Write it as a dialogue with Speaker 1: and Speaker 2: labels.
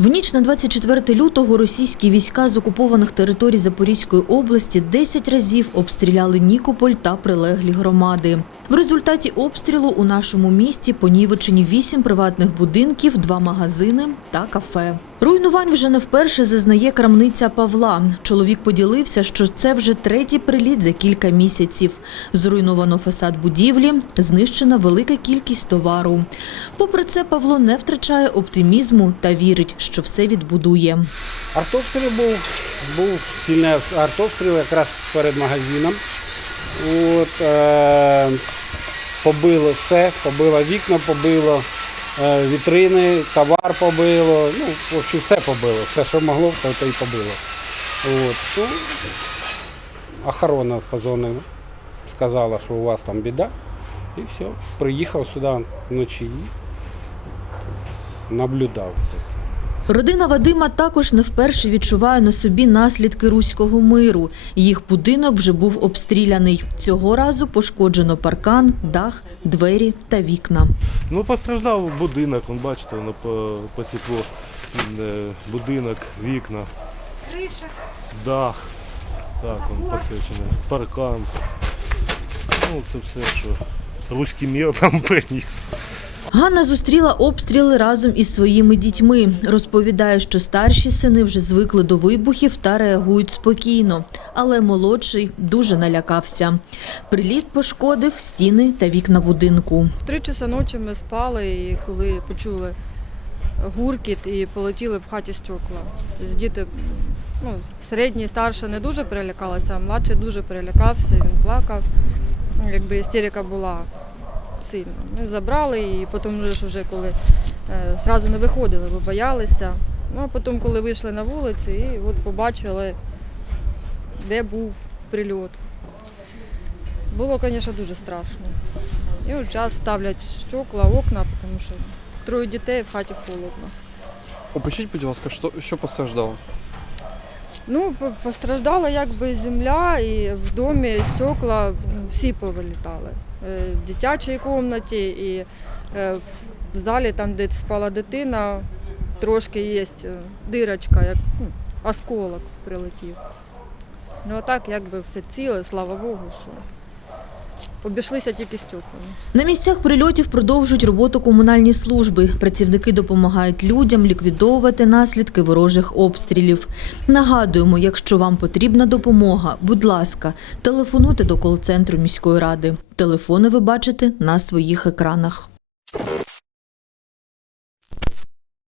Speaker 1: В ніч на 24 лютого російські війська з окупованих територій Запорізької області 10 разів обстріляли Нікополь та прилеглі громади. В результаті обстрілу у нашому місті понівечені 8 приватних будинків, 2 магазини та кафе. Руйнувань вже не вперше зазнає крамниця Павла. Чоловік поділився, що це вже третій приліт за кілька місяців. Зруйновано фасад будівлі, знищена велика кількість товару. Попри це, Павло не втрачає оптимізму та вірить, що все відбудує.
Speaker 2: Артобстріл був, був сильний артобстріл якраз перед магазином. От, е, побило все, побило вікна, побило е, вітрини, товар побило. Ну, в общем, все побило. Все, що могло, то, то і побило. От, ну, охорона позвонила, сказала, що у вас там біда. І все. Приїхав сюди вночі і наблюдав все це.
Speaker 1: Родина Вадима також не вперше відчуває на собі наслідки руського миру. Їх будинок вже був обстріляний. Цього разу пошкоджено паркан, дах, двері та вікна.
Speaker 3: Ну, постраждав будинок, он, бачите, воно посікло е, будинок, вікна, дах, так, он посечений, паркан. Ну, це все, що руський мір там приніс.
Speaker 1: Ганна зустріла обстріли разом із своїми дітьми. Розповідає, що старші сини вже звикли до вибухів та реагують спокійно, але молодший дуже налякався. Приліт пошкодив стіни та вікна будинку.
Speaker 4: В три часа ночі ми спали, і коли почули гуркіт і полетіли в хаті стекла. Тобто діти, ну, середній, старша не дуже перелякалася, а младший дуже перелякався, він плакав. Якби істерика була сильна. Ми забрали і потім вже, коли е, зразу не виходили, бо боялися. Ну а потім, коли вийшли на вулицю, і от побачили, де був прильот. Було, звісно, дуже страшно. І от час ставлять стекла, окна, тому що троє дітей в хаті холодно.
Speaker 5: Опишіть, будь ласка, що, що постраждало?
Speaker 4: Ну, постраждала якби земля, і в домі стекла всі повилітали. Е, В дитячій кімнаті і е, в залі, там, де спала дитина, трошки є дирочка, як ну, осколок прилетів. Ну а так якби все ціле, слава Богу, що обійшлися тільки стюками.
Speaker 1: На місцях прильотів продовжують роботу комунальні служби. Працівники допомагають людям ліквідовувати наслідки ворожих обстрілів. Нагадуємо, якщо вам потрібна допомога, будь ласка, телефонуйте до кол-центру міської ради. Телефони ви бачите на своїх екранах.